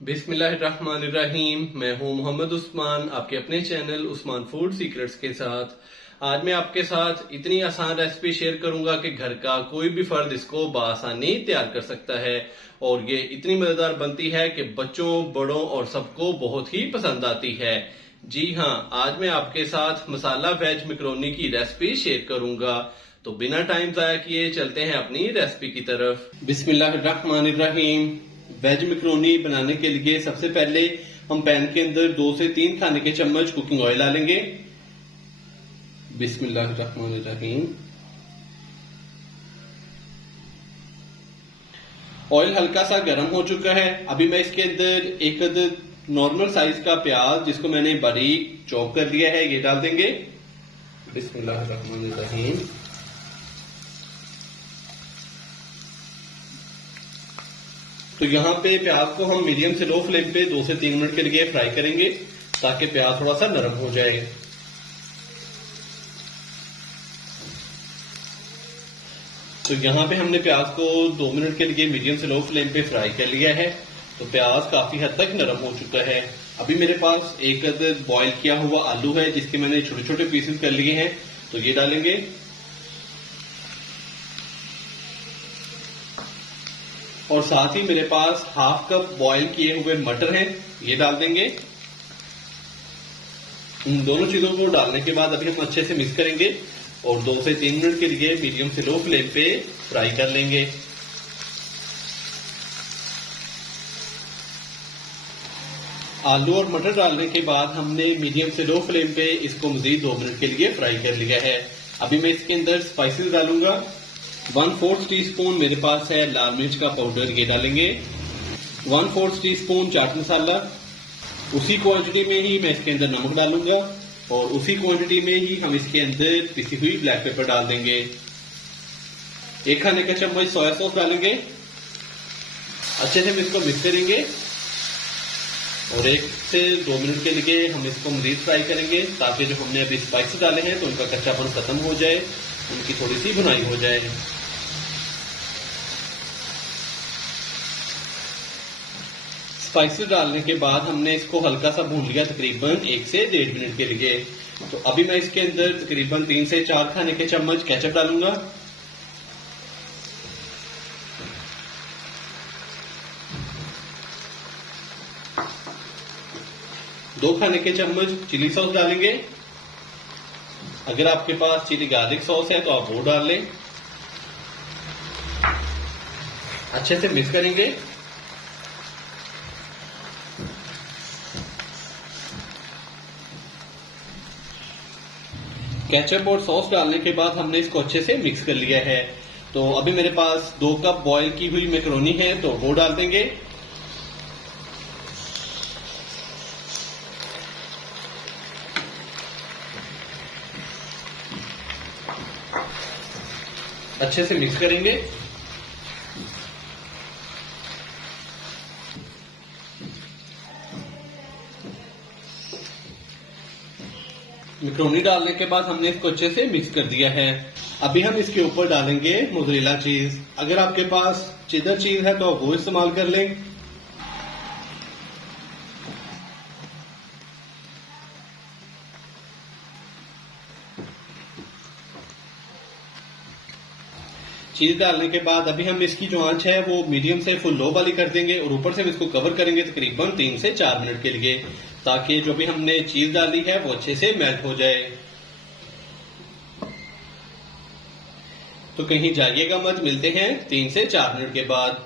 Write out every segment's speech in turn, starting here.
बिस्मिल्लाहिर्रहमानिर्रहीम। मैं हूं मोहम्मद उस्मान, आपके अपने चैनल उस्मान फूड सीक्रेट्स के साथ। आज मैं आपके साथ इतनी आसान रेसिपी शेयर करूंगा कि घर का कोई भी फर्द इसको बआसानी तैयार कर सकता है और ये इतनी मजेदार बनती है कि बच्चों, बड़ों और सबको बहुत ही पसंद आती है। जी हाँ, आज मैं आपके साथ मसाला वेज मैकरोनी की रेसिपी शेयर करूंगा। तो बिना टाइम जाया किए चलते हैं अपनी रेसिपी की तरफ। बिस्मिल्लाहिर्रहमानिर्रहीम। वेज मैकरोनी बनाने के लिए सबसे पहले हम पैन के अंदर 2 से 3 खाने के चम्मच कुकिंग ऑयल डालेंगे। बिस्मिल्लाहिर्रहमानिर्रहीम। ऑयल हल्का सा गर्म हो चुका है। अभी मैं इसके अंदर एक अदद नॉर्मल साइज का प्याज, जिसको मैंने बारीक चॉप कर लिया है, ये डाल देंगे। बिस्मिल्लाहिर्रहमानिर्रहीम। तो यहाँ पे प्याज को हम मीडियम से लो फ्लेम पे 2 से 3 मिनट के लिए फ्राई करेंगे ताकि प्याज थोड़ा सा नरम हो जाए। तो यहाँ पे हमने प्याज को 2 मिनट के लिए मीडियम से लो फ्लेम पे फ्राई कर लिया है। तो प्याज काफी हद तक नरम हो चुका है। अभी मेरे पास एक अदद बॉईल किया हुआ आलू है, जिसके मैंने छोटे छोटे पीसेस कर लिए हैं, तो ये डालेंगे। और साथ ही मेरे पास हाफ कप बॉईल किए हुए मटर हैं, ये डाल देंगे। इन दोनों चीजों को डालने के बाद अभी हम अच्छे से मिक्स करेंगे और 2 से 3 मिनट के लिए मीडियम से लो फ्लेम पे फ्राई कर लेंगे। आलू और मटर डालने के बाद हमने मीडियम से लो फ्लेम पे इसको मजीद 2 मिनट के लिए फ्राई कर लिया है। अभी मैं इसके अंदर स्पाइसेस डालूंगा। 1/4 टीस्पून मेरे पास है लाल मिर्च का पाउडर, ये डालेंगे। 1/4 टीस्पून चाट मसाला। उसी क्वांटिटी में ही मैं इसके अंदर नमक डालूंगा और उसी क्वांटिटी में ही हम इसके अंदर पिसी हुई ब्लैक पेपर डाल देंगे। 1 खाने का चम्मच सोया सॉस डालेंगे। अच्छे से हम इसको मिक्स करेंगे और 1 से 2 मिनट के लिए हम इसको मजीद फ्राई करेंगे ताकि जो हमने अभी स्पाइसेस डाले हैं तो उनका कच्चापन खत्म हो जाए, उनकी थोड़ी सी भुनाई हो जाए। स्पाइसेस डालने के बाद हमने इसको हल्का सा भून लिया, तकरीबन 1 से 1.5 मिनट के लिए। तो अभी मैं इसके अंदर तकरीबन 3 से 4 खाने के चम्मच केचप डालूंगा। दो खाने के चम्मच चिली सॉस डालेंगे। अगर आपके पास चिली गार्लिक सॉस है तो आप वो डाल लें। अच्छे से मिक्स करेंगे। केचप और सॉस डालने के बाद हमने इसको अच्छे से मिक्स कर लिया है। तो अभी मेरे पास 2 कप बॉईल की हुई मैकरोनी है, तो वो डाल देंगे। अच्छे से मिक्स करेंगे। मैकरोनी डालने के बाद हमने इसको अच्छे से मिक्स कर दिया है। अभी हम इसके ऊपर डालेंगे मोज़रेला चीज। अगर आपके पास चेडर चीज है तो वो इस्तेमाल कर लें। चीज डालने के बाद अभी हम इसकी जो आंच है वो मीडियम से फुल लो वाली कर देंगे और ऊपर से हम इसको कवर करेंगे तकरीबन 3 से 4 मिनट के लिए, ताकि जो भी हमने चीज डाली है वो अच्छे से मेल्ट हो जाए। तो कहीं जाइएगा मत, मिलते हैं 3 से 4 मिनट के बाद।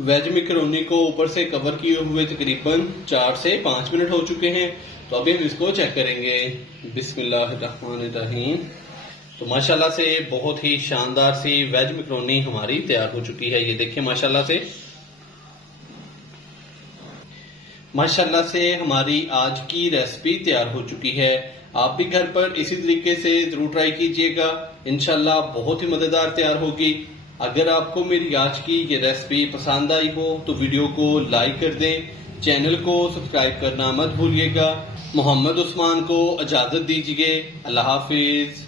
वेज मैकरोनी को ऊपर से कवर किए हुए तकरीबन 4 से 5 मिनट हो चुके हैं। तो अभी हम इसको चेक करेंगे। बिस्मिल्लाहिर्रहमानिर्रहीम। तो माशाल्लाह से बहुत ही शानदार सी वेज मैकरोनी हमारी तैयार हो चुकी है। ये देखिए माशाल्लाह से हमारी आज की रेसिपी तैयार हो चुकी है। आप भी घर पर इसी तरीके से जरूर ट्राई कीजिएगा, इंशाल्लाह बहुत ही मजेदार तैयार होगी। अगर आपको मेरी आज की ये रेसिपी पसंद आई हो तो वीडियो को लाइक कर दें, चैनल को सब्सक्राइब करना मत भूलिएगा। मोहम्मद उस्मान को इजाजत दीजिए। अल्लाह हाफिज।